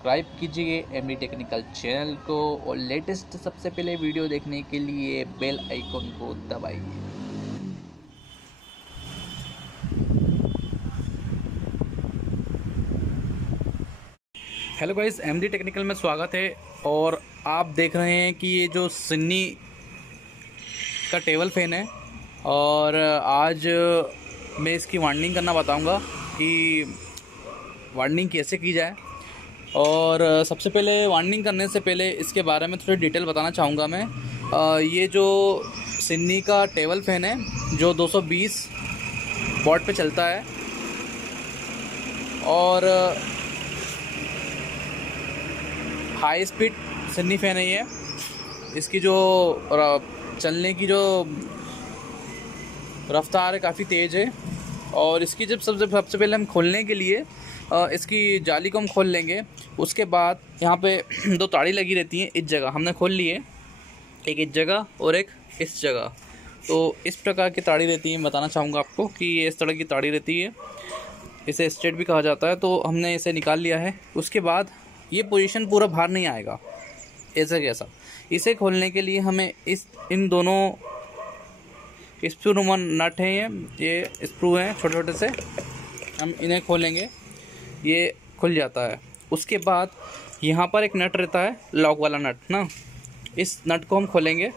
Subscribe कीजिए MD technical channel को और लेटेस्ट सबसे पहले वीडियो देखने के लिए बेल आइकन को दबाइए। हेलो गाइस, एमडी टेक्निकल में स्वागत है। और आप देख रहे हैं कि ये जो सिन्नी का टेबल फैन है और आज मैं इसकी वार्निंग करना बताऊंगा कि वार्निंग कैसे की जाए। और सबसे पहले वार्निंग करने से पहले इसके बारे में थोड़ी डिटेल बताना चाहूँगा मैं। ये जो सिन्नी का टेबल फैन है जो 220 वॉट पे चलता है और हाई स्पीड सिन्नी फैन है ये। इसकी जो चलने की जो रफ्तार है काफ़ी तेज़ है। और इसकी जब सबसे पहले हम खोलने के लिए इसकी जाली को हम खोल लेंगे। उसके बाद यहाँ पे दो ताड़ी लगी रहती हैं इस जगह, हमने खोल ली है, एक इस जगह और एक इस जगह। तो इस प्रकार की ताड़ी रहती है। बताना चाहूँगा आपको कि ये इस तरह की ताड़ी रहती है, इसे स्ट्रेट भी कहा जाता है। तो हमने इसे निकाल लिया है। उसके बाद ये पोजीशन पूरा बाहर नहीं आएगा ऐसा कैसा। इसे खोलने के लिए हमें इन दोनों स्क्रू नुमा नट हैं, ये स्क्रू हैं छोटे छोटे से, हम इन्हें खोलेंगे, ये खुल जाता है। उसके बाद यहाँ पर एक नट रहता है, लॉक वाला नट ना, इस नट को हम खोलेंगे।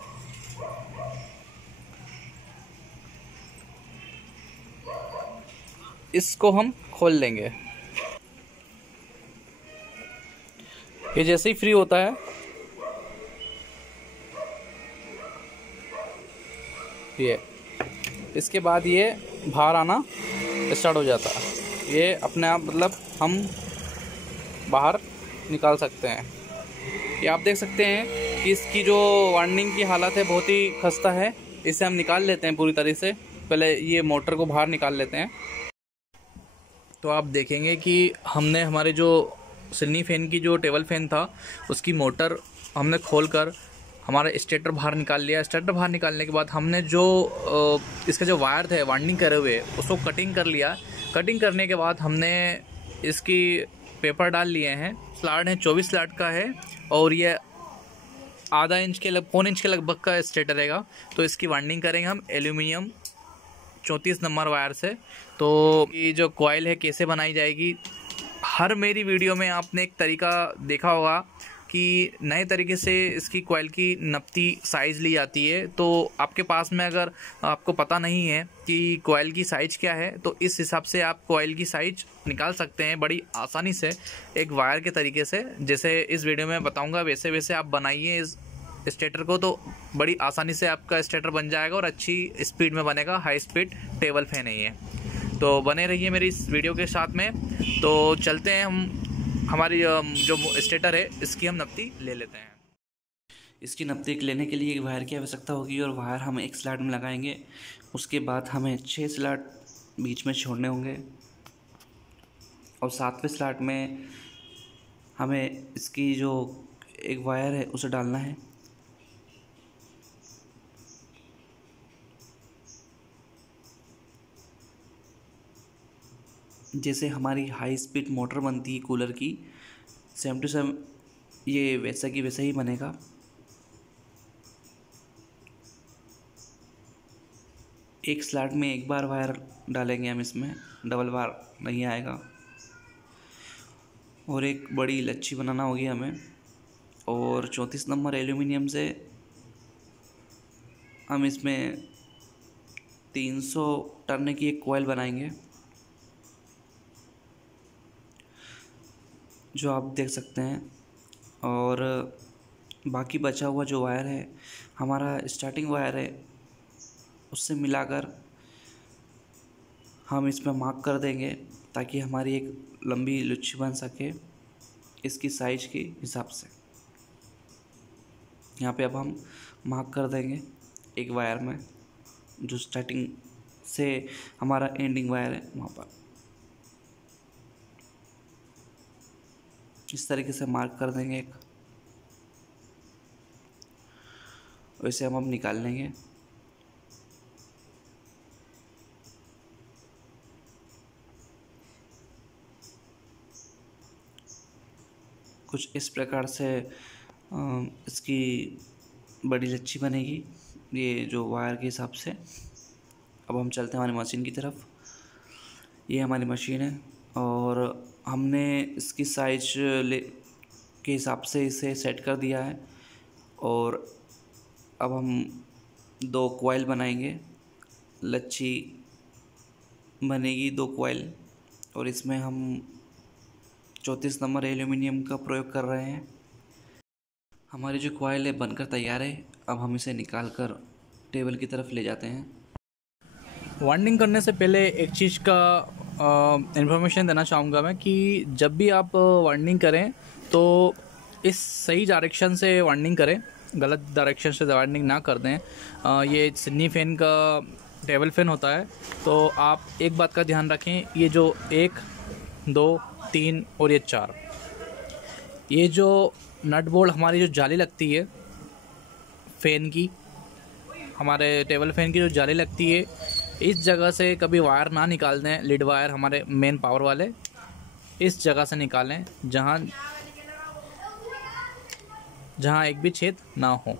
इसको हम खोल लेंगे। ये जैसे ही फ्री होता है ये, इसके बाद ये बाहर आना स्टार्ट हो जाता है। ये अपने आप मतलब हम बाहर निकाल सकते हैं। ये आप देख सकते हैं कि इसकी जो वार्निंग की हालत है बहुत ही खस्ता है। इसे हम निकाल लेते हैं पूरी तरह से। पहले ये मोटर को बाहर निकाल लेते हैं। तो आप देखेंगे कि हमने हमारे जो सिन्नी फैन की जो टेबल फैन था उसकी मोटर हमने खोलकर हमारा स्टेटर बाहर निकाल लिया। स्टेटर बाहर निकालने के बाद हमने जो इसके जो वायर थे वाइंडिंग करे हुए उसको कटिंग कर लिया। कटिंग करने के बाद हमने इसकी पेपर डाल लिए हैं। स्लाट है 24 स्लाट का है और ये आधा इंच के पौन इंच के लगभग का स्टेटर रहेगा। तो इसकी वाइंडिंग करेंगे हम एल्यूमिनियम 34 नंबर वायर से। तो ये जो कॉइल है कैसे बनाई जाएगी, हर मेरी वीडियो में आपने एक तरीका देखा होगा कि नए तरीके से इसकी कॉइल की नपती साइज़ ली जाती है। तो आपके पास में अगर आपको पता नहीं है कि कॉइल की साइज़ क्या है तो इस हिसाब से आप कॉइल की साइज़ निकाल सकते हैं बड़ी आसानी से एक वायर के तरीके से। जैसे इस वीडियो में बताऊंगा वैसे वैसे आप बनाइए इस स्टेटर को, तो बड़ी आसानी से आपका स्टेटर बन जाएगा और अच्छी स्पीड में बनेगा। हाई स्पीड टेबल फैन है ये। तो बने रहिए मेरी इस वीडियो के साथ में। तो चलते हैं हम, हमारी जो स्टेटर है इसकी हम नपती ले लेते हैं। इसकी नपती लेने के लिए एक वायर की आवश्यकता होगी और वायर हम एक स्लॉट में लगाएंगे। उसके बाद हमें 6 स्लॉट बीच में छोड़ने होंगे और 7वें स्लॉट में हमें इसकी जो एक वायर है उसे डालना है। जैसे हमारी हाई स्पीड मोटर बनती है कूलर की, सेम टू सेम ये वैसा की वैसा ही बनेगा। एक स्लॉट में एक बार वायर डालेंगे हम, इसमें डबल बार नहीं आएगा। और एक बड़ी लच्छी बनाना होगी हमें और 34 नंबर एल्यूमिनियम से हम इसमें 300 टर्न की एक कॉइल बनाएंगे जो आप देख सकते हैं। और बाकी बचा हुआ जो वायर है हमारा स्टार्टिंग वायर है उससे मिलाकर हम इसमें मार्क कर देंगे ताकि हमारी एक लंबी लुच्छी बन सके इसकी साइज के हिसाब से। यहाँ पे अब हम मार्क कर देंगे एक वायर में जो स्टार्टिंग से हमारा एंडिंग वायर है वहाँ पर। इस तरीके से मार्क कर देंगे एक, वैसे हम अब निकाल लेंगे। कुछ इस प्रकार से इसकी बड़ी लच्छी बनेगी, ये जो वायर के हिसाब से। अब हम चलते हैं हमारी मशीन की तरफ। ये हमारी मशीन है और हमने इसकी साइज के हिसाब से इसे सेट कर दिया है। और अब हम 2 कॉइल बनाएंगे, लच्छी बनेगी 2 कॉइल, और इसमें हम 34 नंबर एल्यूमिनियम का प्रयोग कर रहे हैं। हमारी जो कॉइल है बनकर तैयार है। अब हम इसे निकाल कर टेबल की तरफ ले जाते हैं। वाइंडिंग करने से पहले एक चीज़ का इन्फॉर्मेशन देना चाहूँगा मैं कि जब भी आप वाइंडिंग करें तो इस सही डायरेक्शन से वाइंडिंग करें, गलत डायरेक्शन से वाइंडिंग ना कर दें। ये सिडनी फैन का टेबल फैन होता है, तो आप एक बात का ध्यान रखें, ये जो 1, 2, 3 और ये 4, ये जो नट बोल्ट हमारी जो जाली लगती है फ़ैन की, हमारे टेबल फैन की जो जाली लगती है, इस जगह से कभी वायर ना निकाल दें। लीड वायर हमारे मेन पावर वाले इस जगह से निकालें जहाँ एक भी छेद ना हो,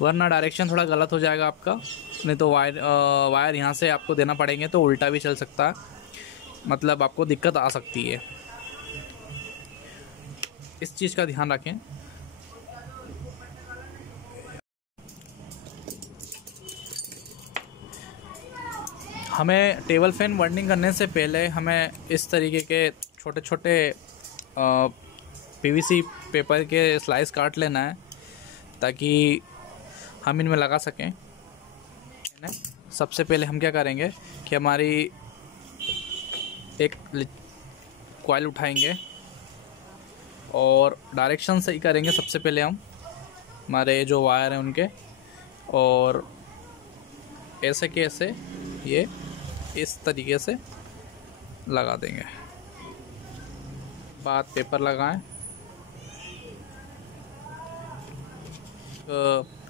वरना डायरेक्शन थोड़ा गलत हो जाएगा आपका। नहीं तो वायर यहाँ से आपको देना पड़ेंगे तो उल्टा भी चल सकता है, मतलब आपको दिक्कत आ सकती है। इस चीज़ का ध्यान रखें। हमें टेबल फैन वाइंडिंग करने से पहले हमें इस तरीके के छोटे छोटे पीवीसी पेपर के स्लाइस काट लेना है ताकि हम इनमें लगा सकें। सबसे पहले हम क्या करेंगे कि हमारी एक कॉइल उठाएंगे और डायरेक्शन सही करेंगे। सबसे पहले हम हमारे जो वायर हैं उनके, और ऐसे के ऐसे ये इस तरीके से लगा देंगे। बाद पेपर लगाएं,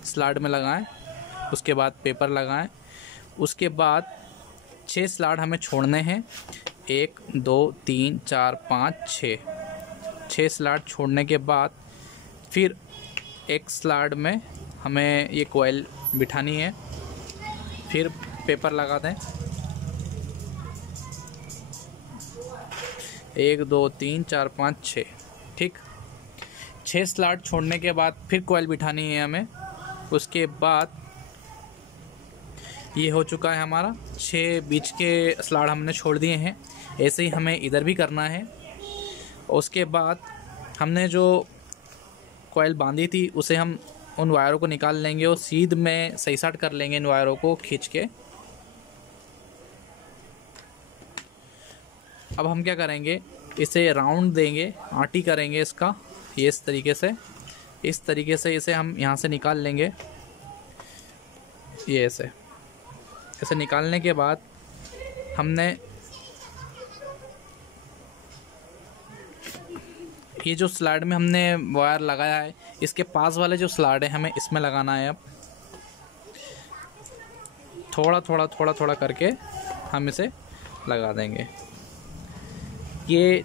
स्लाड में लगाएं, उसके बाद पेपर लगाएं। उसके बाद 6 स्लाड हमें छोड़ने हैं। 1, 2, 3, 4, 5, 6 स्लाड छोड़ने के बाद फिर एक स्लाड में हमें ये कॉइल बिठानी है। फिर पेपर लगा दें। 1, 2, 3, 4, 5, 6, ठीक। 6 स्लाड छोड़ने के बाद फिर कॉइल बिठानी है हमें। उसके बाद ये हो चुका है हमारा, 6 बीच के स्लाड हमने छोड़ दिए हैं। ऐसे ही हमें इधर भी करना है। उसके बाद हमने जो कॉइल बांधी थी उसे हम उन वायरों को निकाल लेंगे और सीध में सही साट कर लेंगे इन वायरों को खींच के। अब हम क्या करेंगे, इसे राउंड देंगे, आटी करेंगे इसका, ये इस तरीके से इसे हम यहाँ से निकाल लेंगे। ये ऐसे निकालने के बाद हमने ये जो स्लाइड में हमने वायर लगाया है, इसके पास वाले जो स्लाइड है हमें इसमें लगाना है। अब थोड़ा करके हम इसे लगा देंगे। ये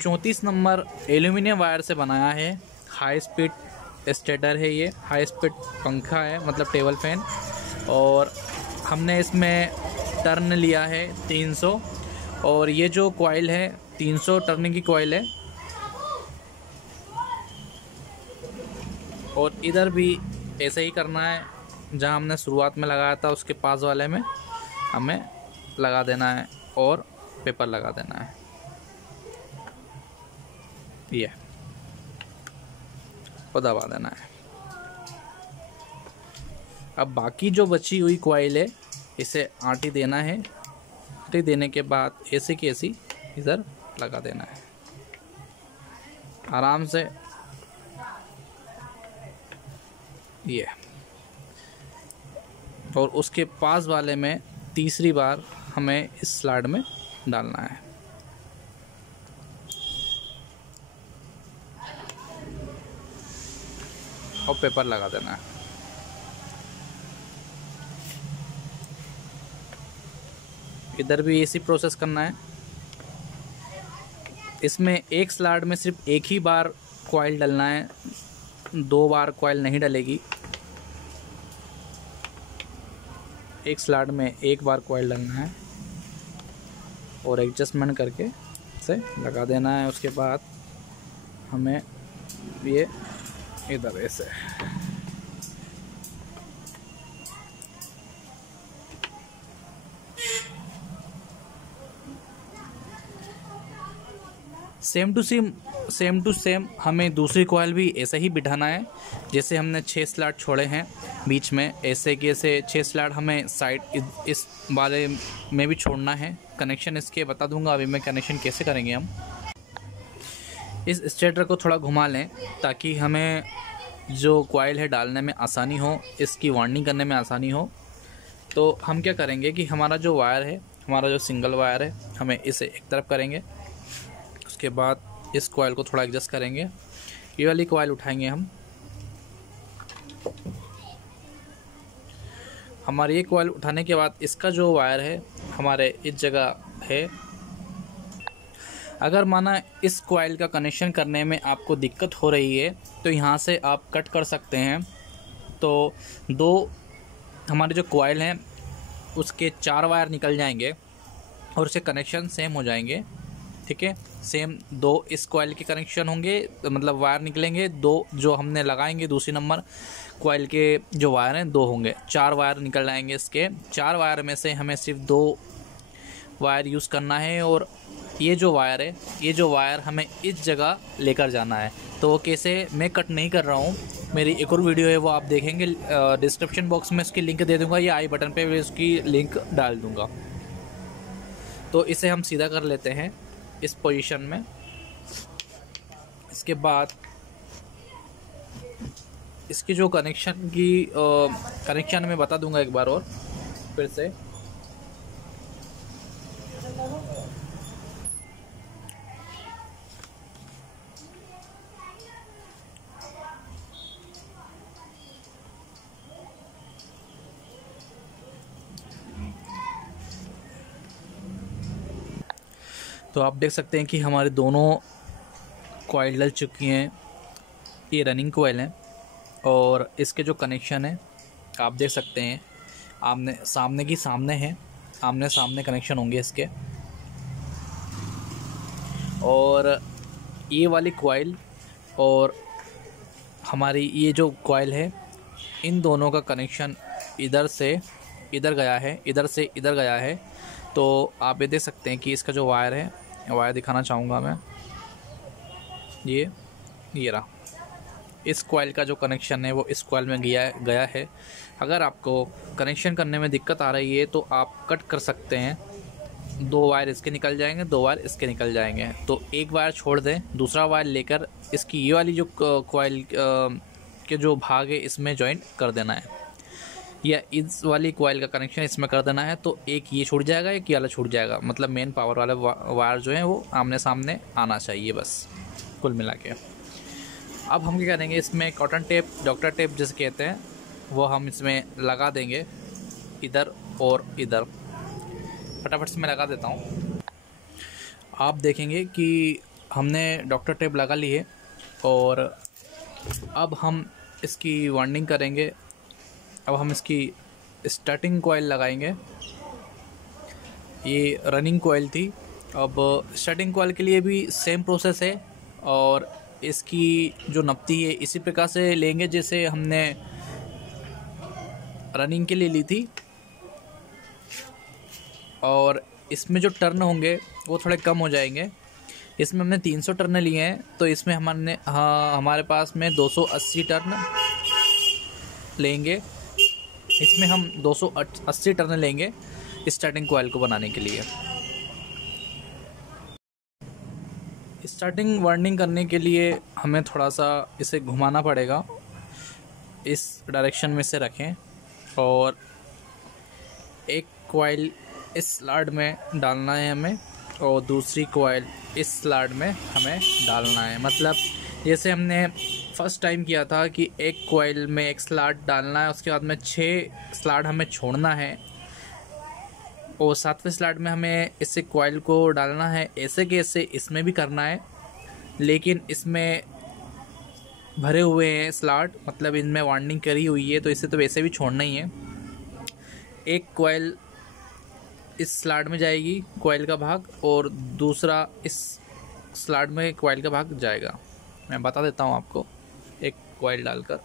34 नंबर एल्यूमिनियम वायर से बनाया है। हाई स्पीड स्टेटर है, ये हाई स्पीड पंखा है, मतलब टेबल फैन। और हमने इसमें टर्न लिया है 300, और ये जो कॉइल है 300 टर्निंग की कॉइल है। और इधर भी ऐसे ही करना है, जहां हमने शुरुआत में लगाया था उसके पास वाले में हमें लगा देना है और पेपर लगा देना है। ये और दबा देना है। अब बाकी जो बची हुई कॉइल है इसे आटी देना है। आटी देने के बाद ऐसे की ऐसी इधर लगा देना है आराम से। ये और उसके पास वाले में तीसरी बार हमें इस स्लाइड में डालना है। और पेपर लगा देना है। इधर भी इसी प्रोसेस करना है। इसमें एक स्लॉट में सिर्फ एक ही बार कॉइल डलना है, 2 बार कॉइल नहीं डलेगी। एक स्लॉट में एक बार कॉइल डलना है और एडजस्टमेंट करके इसे लगा देना है। उसके बाद हमें ये इधर ऐसे सेम टू सेम हमें दूसरी कॉइल भी ऐसे ही बिठाना है। जैसे हमने 6 स्लॉट छोड़े हैं बीच में, ऐसे कि ऐसे 6 स्लॉट हमें साइड इस वाले में भी छोड़ना है। कनेक्शन इसके बता दूंगा अभी मैं कनेक्शन कैसे करेंगे। हम इस स्टेटर को थोड़ा घुमा लें ताकि हमें जो कॉइल है डालने में आसानी हो, इसकी वाइंडिंग करने में आसानी हो। तो हम क्या करेंगे कि हमारा जो वायर है, हमारा जो सिंगल वायर है, हमें इसे एक तरफ करेंगे। उसके बाद इस कॉइल को थोड़ा एडजस्ट करेंगे। ये वाली कॉइल उठाएंगे हम। हमारी ये कॉइल उठाने के बाद इसका जो वायर है हमारे इस जगह है। अगर माना इस कॉइल का कनेक्शन करने में आपको दिक्कत हो रही है तो यहाँ से आप कट कर सकते हैं। तो 2 हमारे जो कॉइल हैं उसके 4 वायर निकल जाएंगे और उसके कनेक्शन सेम हो जाएंगे। ठीक है, सेम 2 इस कॉइल के कनेक्शन होंगे, तो मतलब वायर निकलेंगे। 2 जो हमने लगाएंगे दूसरी नंबर कॉइल के जो वायर हैं 2 होंगे, 4 वायर निकल जाएंगे। इसके 4 वायर में से हमें सिर्फ 2 वायर यूज़ करना है और ये जो वायर है, ये जो वायर हमें इस जगह लेकर जाना है। तो वो कैसे मैं कट नहीं कर रहा हूँ, मेरी एक और वीडियो है वो आप देखेंगे। डिस्क्रिप्शन बॉक्स में उसकी लिंक दे दूँगा या आई बटन पे भी उसकी लिंक डाल दूँगा। तो इसे हम सीधा कर लेते हैं इस पोजीशन में। इसके बाद इसकी जो कनेक्शन मैं बता दूंगा एक बार और फिर से। तो आप देख सकते हैं कि हमारे दोनों कॉइल डल चुकी हैं। ये रनिंग कॉइल हैं और इसके जो कनेक्शन है आप देख सकते हैं, आमने सामने की सामने हैं, आमने सामने कनेक्शन होंगे इसके। और ये वाली कॉइल और हमारी ये जो कॉइल है, इन दोनों का कनेक्शन इधर से इधर गया है, इधर से इधर गया है। तो आप ये देख सकते हैं कि इसका जो वायर है, वायर दिखाना चाहूँगा मैं। ये रहा, इस कॉइल का जो कनेक्शन है वो इस कॉइल में गया है। अगर आपको कनेक्शन करने में दिक्कत आ रही है तो आप कट कर सकते हैं। 2 वायर इसके निकल जाएंगे, 2 वायर इसके निकल जाएंगे। तो एक वायर छोड़ दें, दूसरा वायर लेकर इसकी ये वाली जो कॉइल के जो भाग है इसमें जॉइंट कर देना है, या इस वाली कॉइल का कनेक्शन इसमें कर देना है। तो एक ये छूट जाएगा, एक ये वाला छूट जाएगा। मतलब मेन पावर वाले वायर जो हैं वो आमने सामने आना चाहिए, बस कुल मिला के। अब हम क्या करेंगे, इसमें कॉटन टेप, डॉक्टर टेप जिसे कहते हैं, वो हम इसमें लगा देंगे इधर और इधर। फटाफट से मैं लगा देता हूँ। आप देखेंगे कि हमने डॉक्टर टेप लगा ली है और अब हम इसकी वाइंडिंग करेंगे। अब हम इसकी स्टार्टिंग कॉइल लगाएंगे। ये रनिंग कॉइल थी। अब स्टार्टिंग कॉइल के लिए भी सेम प्रोसेस है और इसकी जो नपती है इसी प्रकार से लेंगे जैसे हमने रनिंग के लिए ली थी। और इसमें जो टर्न होंगे वो थोड़े कम हो जाएंगे। इसमें हमने 300 टर्न लिए हैं, तो इसमें हमारे पास में 280 टर्न लेंगे। इसमें हम 280 टर्न लेंगे स्टार्टिंग कॉइल को बनाने के लिए। स्टार्टिंग वाइंडिंग करने के लिए हमें थोड़ा सा इसे घुमाना पड़ेगा। इस डायरेक्शन में से रखें और एक कॉइल इस स्लॉट में डालना है हमें और दूसरी कॉइल इस स्लॉट में हमें डालना है। मतलब जैसे हमने फर्स्ट टाइम किया था कि एक कॉइल में एक स्लॉट डालना है, उसके बाद में 6 स्लॉट हमें छोड़ना है। और 7वें स्लॉट में हमें इससे कॉइल को डालना है। ऐसे कि ऐसे इसमें भी करना है, लेकिन इसमें भरे हुए हैं स्लॉट, मतलब इनमें वाइंडिंग करी हुई है, तो इसे तो वैसे भी छोड़ना ही है। एक कॉइल इस स्लॉट में जाएगी, कॉइल का भाग, और दूसरा इस स्लॉट में कॉइल का भाग जाएगा। मैं बता देता हूँ आपको एक कॉइल डालकर।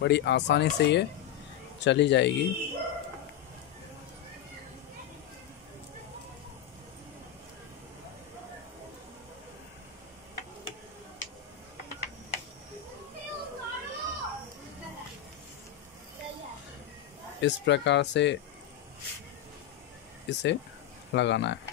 बड़ी आसानी से ये चली जाएगी। इस प्रकार से इसे लगाना है।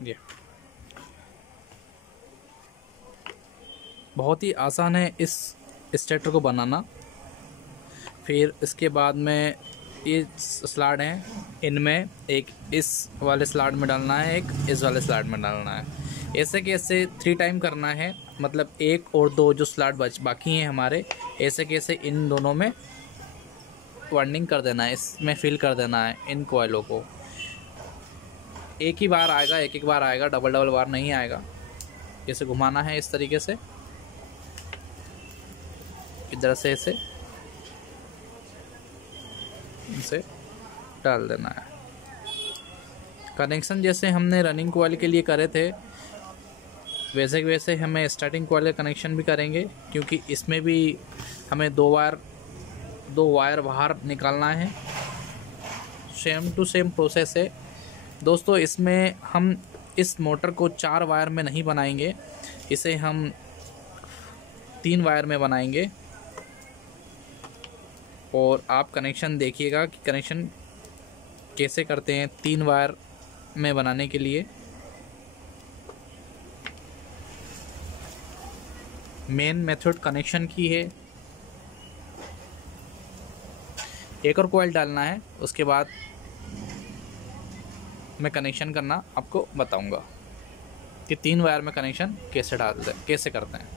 ये बहुत ही आसान है इस स्टेटर को बनाना। फिर इसके बाद में ये स्लॉट हैं, इनमें एक इस वाले स्लॉट में डालना है, एक इस वाले स्लॉट में डालना है। ऐसे कि ऐसे 3 टाइम करना है, मतलब 1 और 2 जो स्लॉट बाकी हैं हमारे, ऐसे कैसे इन दोनों में वाइंडिंग कर देना है, इसमें फिल कर देना है इन कॉइलों को। एक ही बार आएगा, एक बार आएगा, डबल बार नहीं आएगा। इसे घुमाना है इस तरीके से, इधर से इसे डाल देना है। कनेक्शन जैसे हमने रनिंग कॉइल के लिए करे थे, वैसे वैसे हमें स्टार्टिंग कॉइल का कनेक्शन भी करेंगे, क्योंकि इसमें भी हमें 2 वायर बाहर निकालना है। सेम टू सेम प्रोसेस है दोस्तों। इसमें हम इस मोटर को 4 वायर में नहीं बनाएंगे, इसे हम 3 वायर में बनाएंगे। और आप कनेक्शन देखिएगा कि कनेक्शन कैसे करते हैं 3 वायर में बनाने के लिए। मेन मेथड कनेक्शन की है। एक और कॉइल डालना है, उसके बाद मैं कनेक्शन करना आपको बताऊंगा कि 3 वायर में कनेक्शन कैसे करते हैं।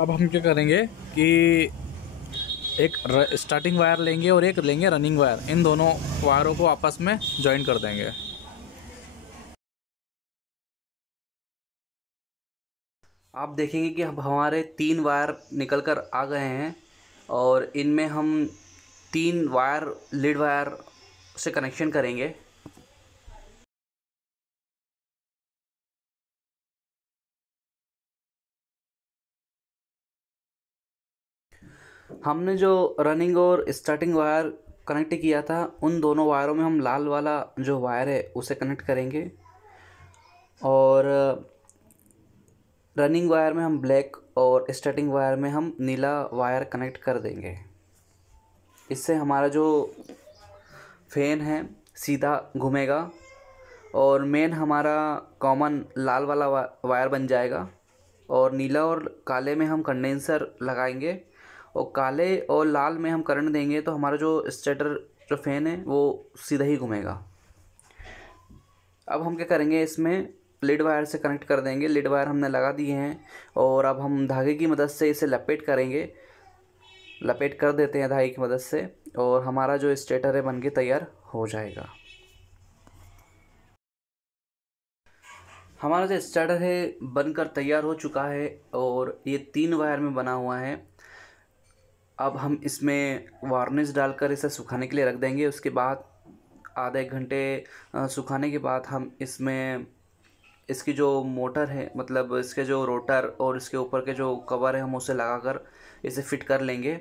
अब हम क्या करेंगे कि एक स्टार्टिंग वायर लेंगे और एक लेंगे रनिंग वायर। इन दोनों वायरों को आपस में जॉइन कर देंगे। आप देखेंगे कि अब हमारे 3 वायर निकल कर आ गए हैं और इनमें हम 3 वायर लीड वायर से कनेक्शन करेंगे। हमने जो रनिंग और स्टार्टिंग वायर कनेक्ट किया था, उन दोनों वायरों में हम लाल वाला जो वायर है उसे कनेक्ट करेंगे और रनिंग वायर में हम ब्लैक और स्टार्टिंग वायर में हम नीला वायर कनेक्ट कर देंगे। इससे हमारा जो फैन है सीधा घूमेगा और मेन हमारा कॉमन लाल वाला वायर बन जाएगा और नीला और काले में हम कंडेंसर लगाएंगे और काले और लाल में हम करंट देंगे तो हमारा जो स्टार्टर जो फैन है वो सीधा ही घूमेगा। अब हम क्या करेंगे, इसमें लीड वायर से कनेक्ट कर देंगे। लीड वायर हमने लगा दिए हैं और अब हम धागे की मदद से इसे लपेट करेंगे। लपेट कर देते हैं धागे की मदद से और हमारा जो स्टार्टर है बनके तैयार हो जाएगा। हमारा जो स्टार्टर है बनकर तैयार हो चुका है और ये 3 वायर में बना हुआ है। अब हम इसमें वार्निश डालकर इसे सुखाने के लिए रख देंगे। उसके बाद आधे घंटे सुखाने के बाद हम इसमें इसकी जो मोटर है, मतलब इसके जो रोटर और इसके ऊपर के जो कवर है, हम उसे लगाकर इसे फिट कर लेंगे।